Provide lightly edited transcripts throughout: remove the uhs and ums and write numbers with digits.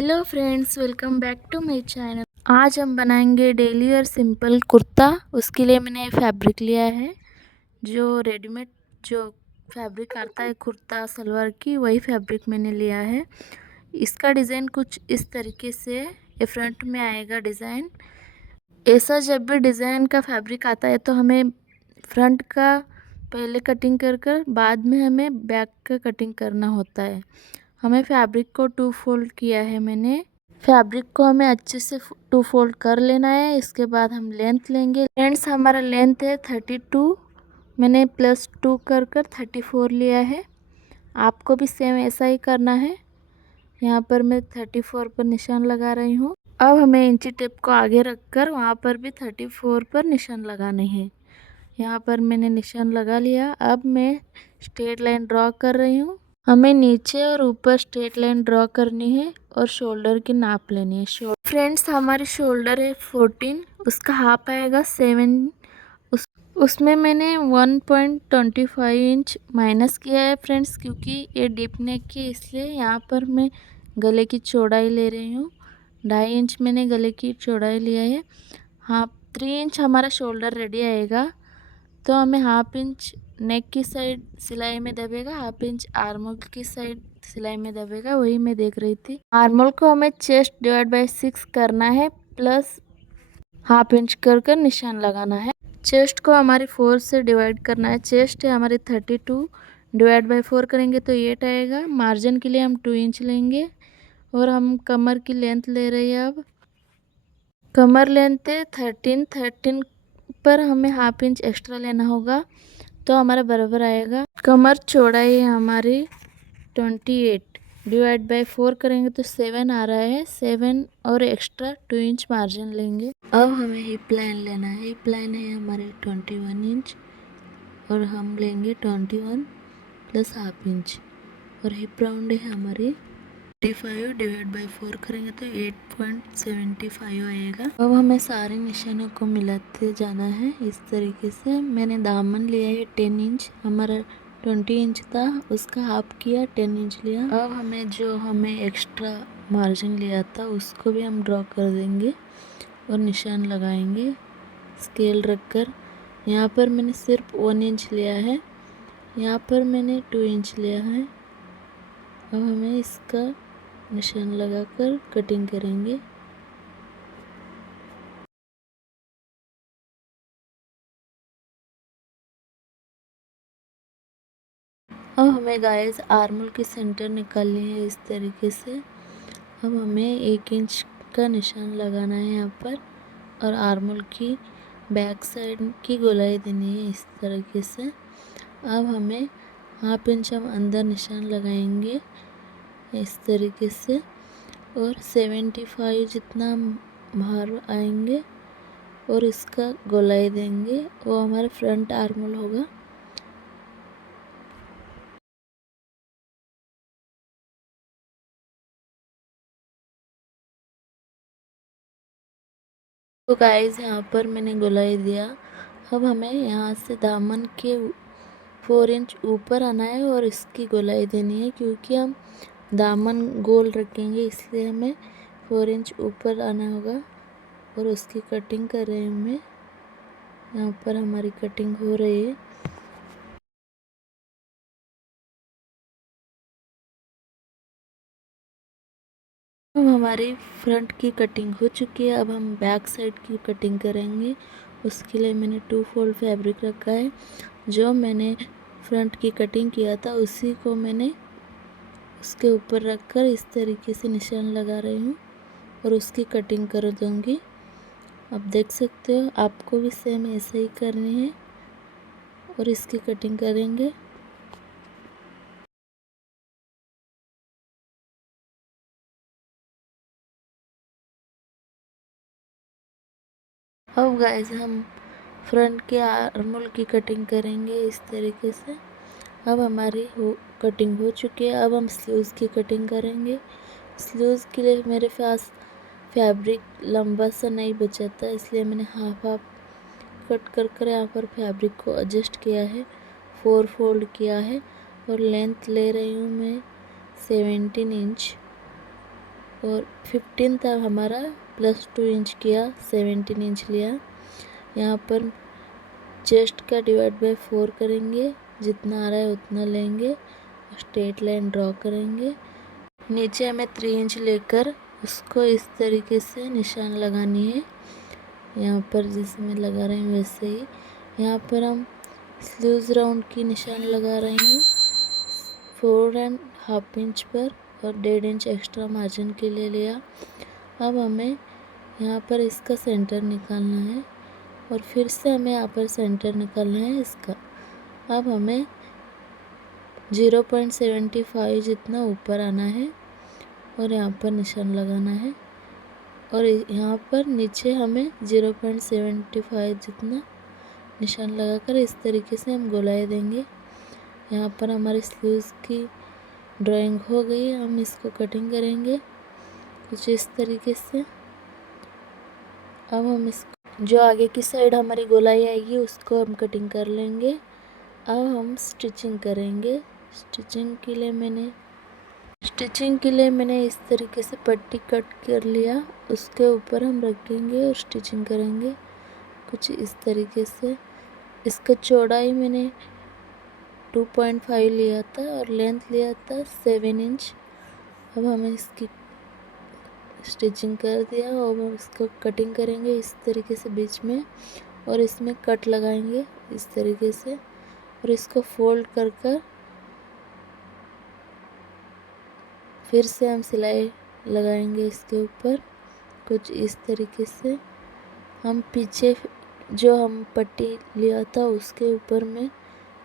Hello friends, welcome back to my channel. आज हम बनाएंगे डेली वेयर सिंपल कुर्ता। उसके लिए मैंने फैब्रिक लिया है, जो रेडीमेड जो फैब्रिक आता है कुर्ता सलवार की, वही फैब्रिक मैंने लिया है। इसका डिज़ाइन कुछ इस तरीके से ये फ्रंट में आएगा डिज़ाइन। ऐसा जब भी डिज़ाइन का फैब्रिक आता है तो हमें फ्रंट का पहले कटिंग कर बाद में हमें बैक का कटिंग करना होता है। हमें फैब्रिक को 2 फोल्ड किया है मैंने। फैब्रिक को हमें अच्छे से 2 फोल्ड कर लेना है। इसके बाद हम लेंथ लेंगे। फ्रेंड्स, हमारा लेंथ है 32। मैंने +2 कर 34 लिया है। आपको भी सेम ऐसा ही करना है। यहाँ पर मैं 34 पर निशान लगा रही हूँ। अब हमें इंची टेप को आगे रखकर वहाँ पर भी 34 पर निशान लगाने हैं। यहाँ पर मैंने निशान लगा लिया। अब मैं स्ट्रेट लाइन ड्रॉ कर रही हूँ। हमें नीचे और ऊपर स्ट्रेट लाइन ड्रॉ करनी है और शोल्डर की नाप लेनी है। फ्रेंड्स, हमारी शोल्डर है 14, उसका हाफ आएगा 7। उसमें मैंने 1.25 इंच माइनस किया है फ्रेंड्स, क्योंकि ये डीप नेक की, इसलिए यहाँ पर मैं गले की चौड़ाई ले रही हूँ। 2.5 इंच मैंने गले की चौड़ाई लिया है। हाँ, 3 इंच हमारा शोल्डर रेडी आएगा, तो हमें हाफ इंच नेक की साइड सिलाई में दबेगा, हाफ इंच आर्मोल की साइड सिलाई में दबेगा। वही मैं देख रही थी। आर्मोल को हमें चेस्ट डिवाइड बाय 6 करना है, प्लस हाफ इंच कर निशान लगाना है। चेस्ट को हमारी 4 से डिवाइड करना है। चेस्ट है हमारी 32, डिवाइड बाय 4 करेंगे तो 8 आएगा। मार्जिन के लिए हम 2 इंच लेंगे और हम कमर की लेंथ ले रही है। अब कमर लेंथ है 13 पर हमें हाफ इंच एक्स्ट्रा लेना होगा, तो हमारा बराबर आएगा। कमर चौड़ाई है हमारी 28, डिवाइड बाय 4 करेंगे तो 7 आ रहा है। 7 और एक्स्ट्रा 2 इंच मार्जिन लेंगे। अब हमें हिप लाइन लेना है। हिप लाइन है हमारे 21 इंच और हम लेंगे 21 प्लस हाफ इंच। और हिप राउंड है हमारी 35, डिवाइड बाय 4 करेंगे तो 8.75 आएगा। अब हमें सारे निशानों को मिलाते जाना है इस तरीके से। मैंने दामन लिया है 10 इंच, हमारा 20 इंच था, उसका हाफ किया, 10 इंच लिया। अब हमें एक्स्ट्रा मार्जिन लिया था उसको भी हम ड्रॉ कर देंगे और निशान लगाएंगे स्केल रखकर। यहाँ पर मैंने सिर्फ 1 इंच लिया है, यहाँ पर मैंने 2 इंच लिया है। अब हमें इसका निशान लगाकर कटिंग करेंगे। अब हमें गाइस आर्मोल की सेंटर निकालनी है इस तरीके से। अब हमें 1 इंच का निशान लगाना है यहाँ पर और आर्मोल की बैक साइड की गोलाई देनी है इस तरीके से। अब हमें हाफ इंच हम अंदर निशान लगाएंगे इस तरीके से और 75 जितना बाहर आएंगे और इसका गोलाई देंगे। वो हमारा फ्रंट आर्मोल होगा। तो गाइस, यहाँ पर मैंने गोलाई दिया। अब हमें यहाँ से दामन के 4 इंच ऊपर आना है और इसकी गोलाई देनी है, क्योंकि हम दामन गोल रखेंगे, इसलिए हमें 4 इंच ऊपर आना होगा। और उसकी कटिंग कर रही हूँ मैं। यहाँ पर हमारी कटिंग हो रही है। अब हमारी फ्रंट की कटिंग हो चुकी है। अब हम बैक साइड की कटिंग करेंगे। उसके लिए मैंने 2 फोल्ड फैब्रिक रखा है। जो मैंने फ्रंट की कटिंग किया था उसी को मैंने उसके ऊपर रखकर इस तरीके से निशान लगा रही हूँ और उसकी कटिंग कर दूँगी। आप देख सकते हो, आपको भी सेम ऐसे ही करनी है और इसकी कटिंग करेंगे। अब गाइस, हम फ्रंट के आर्मोल की कटिंग करेंगे इस तरीके से। अब हमारी कटिंग हो चुकी है। अब हम स्लीव्स की कटिंग करेंगे। स्लीव्स के लिए मेरे पास फैब्रिक लंबा सा नहीं बचा था, इसलिए मैंने हाफ कट कर यहाँ पर फैब्रिक को एडजस्ट किया है, 4 फोल्ड किया है और लेंथ ले रही हूँ मैं 17 इंच। और 15 था हमारा, +2 इंच किया, 17 इंच लिया। यहाँ पर चेस्ट का /4 करेंगे, जितना आ रहा है उतना लेंगे, स्ट्रेट लाइन ड्रॉ करेंगे। नीचे हमें 3 इंच लेकर उसको इस तरीके से निशान लगानी है। यहाँ पर जैसे मैं लगा रही हूँ वैसे ही यहाँ पर हम स्लीव्स राउंड की निशान लगा रही हूँ 4.5 इंच पर, और 1.5 इंच एक्स्ट्रा मार्जिन के लिए लिया। अब हमें यहाँ पर इसका सेंटर निकालना है, और फिर से हमें यहाँ पर सेंटर निकालना है इसका। अब हमें 0.75 जितना ऊपर आना है और यहाँ पर निशान लगाना है, और यहाँ पर नीचे हमें 0.75 जितना निशान लगाकर इस तरीके से हम गोलाई देंगे। यहाँ पर हमारी स्लीव्स की ड्राइंग हो गई। हम इसको कटिंग करेंगे कुछ इस तरीके से। अब हम इसको जो आगे की साइड हमारी गोलाई आएगी उसको हम कटिंग कर लेंगे। अब हम स्टिचिंग करेंगे। स्टिचिंग के लिए मैंने इस तरीके से पट्टी कट कर लिया, उसके ऊपर हम रखेंगे और स्टिचिंग करेंगे कुछ इस तरीके से। इसका चौड़ाई मैंने 2.5 लिया था और लेंथ लिया था 7 इंच। अब हमें इसकी स्टिचिंग कर दिया और हम इसको कटिंग करेंगे इस तरीके से बीच में, और इसमें कट लगाएंगे इस तरीके से, और इसको फोल्ड कर कर फिर से हम सिलाई लगाएंगे इसके ऊपर कुछ इस तरीके से। हम पीछे जो हम पट्टी लिया था उसके ऊपर मैं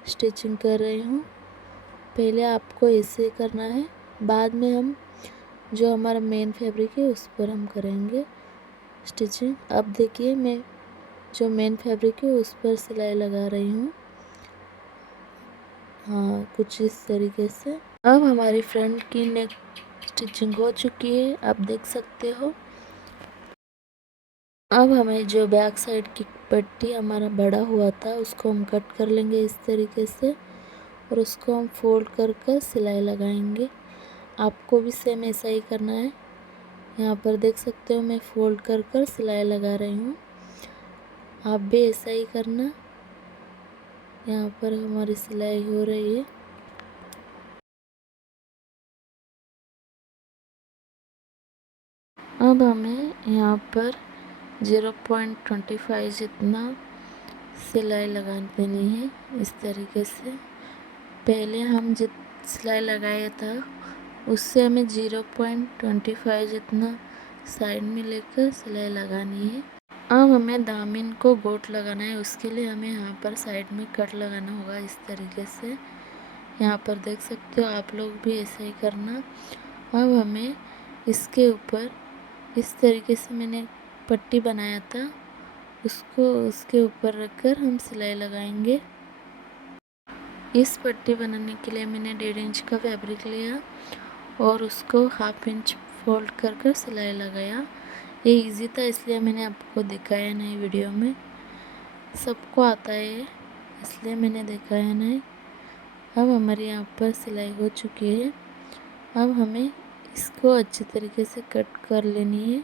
स्टिचिंग कर रही हूँ। पहले आपको ऐसे करना है, बाद में हम जो हमारा मेन फैब्रिक है उस पर हम करेंगे स्टिचिंग। अब देखिए मैं जो मेन फैब्रिक है उस पर सिलाई लगा रही हूँ, हाँ कुछ इस तरीके से। अब हमारी फ्रंट की नेक स्टिचिंग हो चुकी है, आप देख सकते हो। अब हमें जो बैक साइड की पट्टी हमारा बड़ा हुआ था उसको हम कट कर लेंगे इस तरीके से, और उसको हम फोल्ड कर कर सिलाई लगाएंगे। आपको भी सेम ऐसा ही करना है। यहाँ पर देख सकते हो मैं फोल्ड कर कर सिलाई लगा रही हूँ, आप भी ऐसा ही करना। यहाँ पर हमारी सिलाई हो रही है। अब हमें यहाँ पर 0.25 जितना सिलाई लगा देनी है इस तरीके से। पहले हम जित सिलाई लगाया था उससे हमें 0.25 जितना साइड में लेकर सिलाई लगानी है। अब हमें दामन को गोट लगाना है, उसके लिए हमें यहाँ पर साइड में कट लगाना होगा इस तरीके से। यहाँ पर देख सकते हो, आप लोग भी ऐसा ही करना। अब हमें इसके ऊपर इस तरीके से मैंने पट्टी बनाया था उसको उसके ऊपर रखकर हम सिलाई लगाएंगे। इस पट्टी बनाने के लिए मैंने 1.5 इंच का फैब्रिक लिया और उसको 1/2 इंच फोल्ड कर कर सिलाई लगाया। ये इजी था इसलिए मैंने आपको दिखाया नहीं वीडियो में, सबको आता है इसलिए मैंने दिखाया नहीं। अब हमारे यहाँ पर सिलाई हो चुकी है। अब हमें इसको अच्छे तरीके से कट कर लेनी है।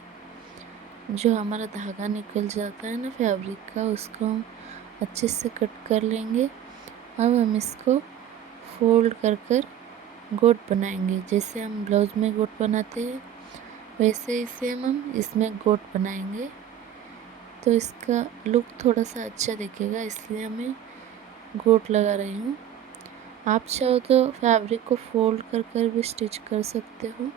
जो हमारा धागा निकल जाता है ना फैब्रिक का, उसको हम अच्छे से कट कर लेंगे। अब हम इसको फोल्ड कर कर गोट बनाएंगे, जैसे हम ब्लाउज में गोट बनाते हैं वैसे ही सेम हम इसमें गोट बनाएंगे, तो इसका लुक थोड़ा सा अच्छा दिखेगा इसलिए मैं गोट लगा रही हूँ। आप चाहो तो फैब्रिक को फोल्ड कर कर भी स्टिच कर सकते हो।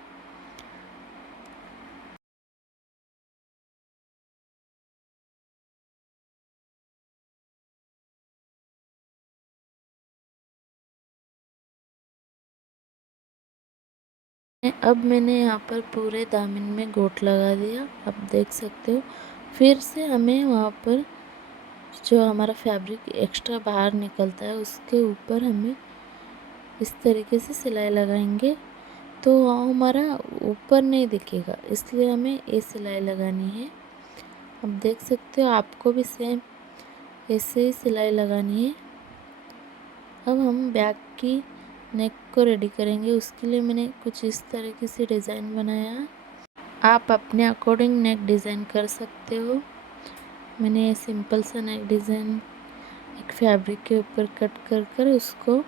अब मैंने यहाँ पर पूरे दामन में गोट लगा दिया, आप देख सकते हो। फिर से हमें वहाँ पर जो हमारा फैब्रिक एक्स्ट्रा बाहर निकलता है उसके ऊपर हमें इस तरीके से सिलाई लगाएंगे, तो वहाँ हमारा ऊपर नहीं दिखेगा, इसलिए हमें ये सिलाई लगानी है। आप देख सकते हो, आपको भी सेम ऐसे ही सिलाई लगानी है। अब हम बैक की नेक को रेडी करेंगे, उसके लिए मैंने कुछ इस तरीके से डिज़ाइन बनाया। आप अपने अकॉर्डिंग नेक डिज़ाइन कर सकते हो। मैंने सिंपल सा नेक डिज़ाइन एक फैब्रिक के ऊपर कट कर कर उसको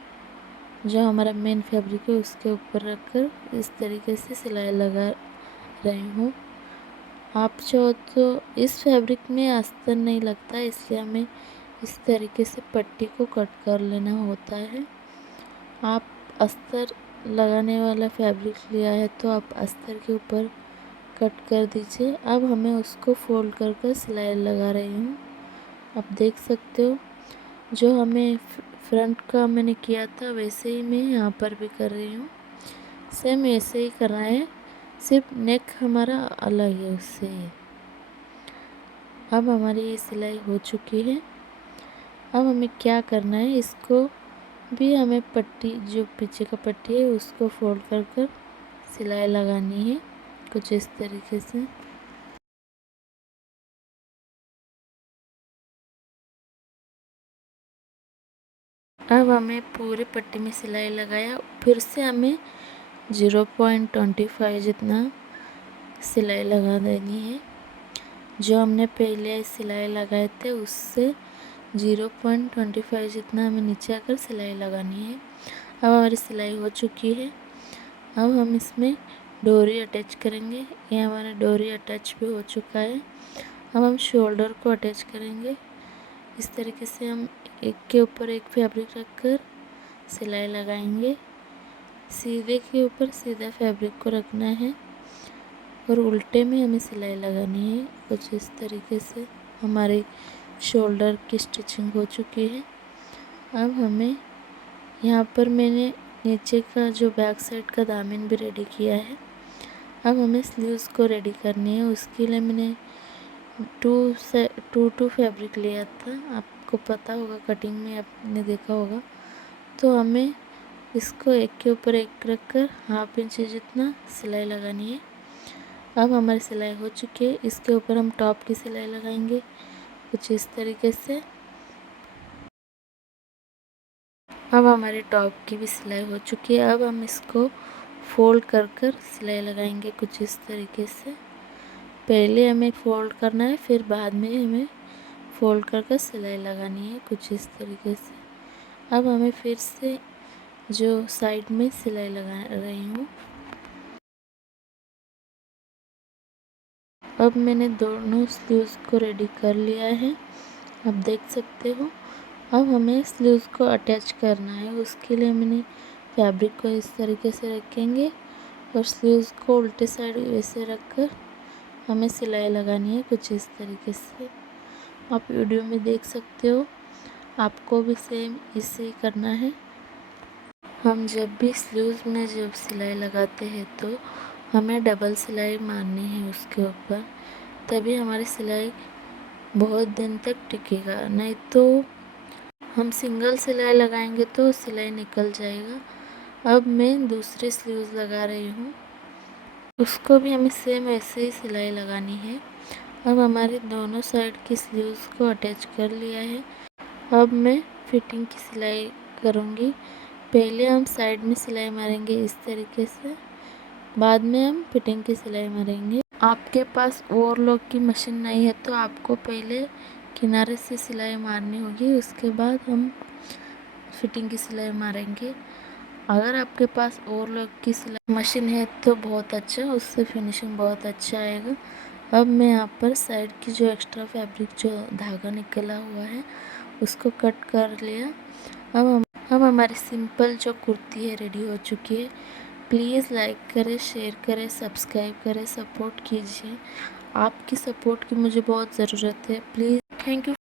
जो हमारा मेन फैब्रिक है उसके ऊपर रखकर इस तरीके से सिलाई लगा रही हूँ। आप चाहो तो इस फैब्रिक में अस्तर नहीं लगता, इसलिए हमें इस तरीके से पट्टी को कट कर लेना होता है। आप अस्तर लगाने वाला फैब्रिक लिया है तो आप अस्तर के ऊपर कट कर दीजिए। अब हमें उसको फोल्ड कर कर सिलाई लगा रही हूँ। आप देख सकते हो जो हमें फ्रंट का मैंने किया था वैसे ही मैं यहाँ पर भी कर रही हूँ। सेम ऐसे ही करना है, सिर्फ नेक हमारा अलग है उससे। अब हमारी ये सिलाई हो चुकी है। अब हमें क्या करना है, इसको भी हमें पट्टी जो पीछे का पट्टी है उसको फोल्ड कर कर सिलाई लगानी है कुछ इस तरीके से। अब हमें पूरे पट्टी में सिलाई लगाया, फिर से हमें 0.25 जितना सिलाई लगा देनी है। जो हमने पहले सिलाई लगाए थे उससे 0.25 जितना हमें नीचे आकर सिलाई लगानी है। अब हमारी सिलाई हो चुकी है। अब हम इसमें डोरी अटैच करेंगे। ये हमारा डोरी अटैच भी हो चुका है। अब हम शोल्डर को अटैच करेंगे। इस तरीके से हम एक के ऊपर एक फैब्रिक रखकर सिलाई लगाएंगे। सीधे के ऊपर सीधा फैब्रिक को रखना है और उल्टे में हमें सिलाई लगानी है कुछ इस तरीके से। हमारी शोल्डर की स्टिचिंग हो चुकी है। अब हमें यहाँ पर मैंने नीचे का जो बैक साइड का दामन भी रेडी किया है। अब हमें स्लीव्स को रेडी करनी है। उसके लिए मैंने 2 फैब्रिक लिया था, आपको पता होगा, कटिंग में आपने देखा होगा। तो हमें इसको एक के ऊपर एक रख कर 1/2 इंच जितना सिलाई लगानी है। अब हमारी सिलाई हो चुकी है। इसके ऊपर हम टॉप की सिलाई लगाएंगे कुछ इस तरीके से। अब हमारे टॉप की भी सिलाई हो चुकी है। अब हम इसको फोल्ड कर कर सिलाई लगाएंगे कुछ इस तरीके से। पहले हमें फोल्ड करना है, फिर बाद में हमें फोल्ड कर कर सिलाई लगानी है कुछ इस तरीके से। अब हमें फिर से जो साइड में सिलाई लगा रही हूँ। अब मैंने दोनों स्लीव्स को रेडी कर लिया है, आप देख सकते हो। अब हमें स्लीव्स को अटैच करना है। उसके लिए मैंने फैब्रिक को इस तरीके से रखेंगे और स्लीव्स को उल्टे साइड वैसे रखकर हमें सिलाई लगानी है कुछ इस तरीके से। आप वीडियो में देख सकते हो, आपको भी सेम इसे ही करना है। हम जब भी स्लीव्स में जब सिलाई लगाते हैं तो हमें डबल सिलाई मारनी है उसके ऊपर, तभी हमारी सिलाई बहुत दिन तक टिकेगा। नहीं तो हम सिंगल सिलाई लगाएंगे तो सिलाई निकल जाएगा। अब मैं दूसरी स्लीव्स लगा रही हूँ, उसको भी हमें सेम ऐसे ही सिलाई लगानी है। अब हमारे दोनों साइड की स्लीव्स को अटैच कर लिया है। अब मैं फिटिंग की सिलाई करूँगी। पहले हम साइड में सिलाई मारेंगे इस तरीके से, बाद में हम फिटिंग की सिलाई मारेंगे। आपके पास ओवरलॉक की मशीन नहीं है तो आपको पहले किनारे से सिलाई मारनी होगी, उसके बाद हम फिटिंग की सिलाई मारेंगे। अगर आपके पास ओवरलॉक की सिलाई मशीन है तो बहुत अच्छा, उससे फिनिशिंग बहुत अच्छा आएगा। अब मैं यहाँ पर साइड की जो एक्स्ट्रा फैब्रिक जो धागा निकला हुआ है उसको कट कर लिया। अब हमारी सिंपल जो कुर्ती है रेडी हो चुकी है। प्लीज़ लाइक करें, शेयर करें, सब्सक्राइब करें, सपोर्ट कीजिए। आपकी सपोर्ट की मुझे बहुत ज़रूरत है, प्लीज़। Thank you.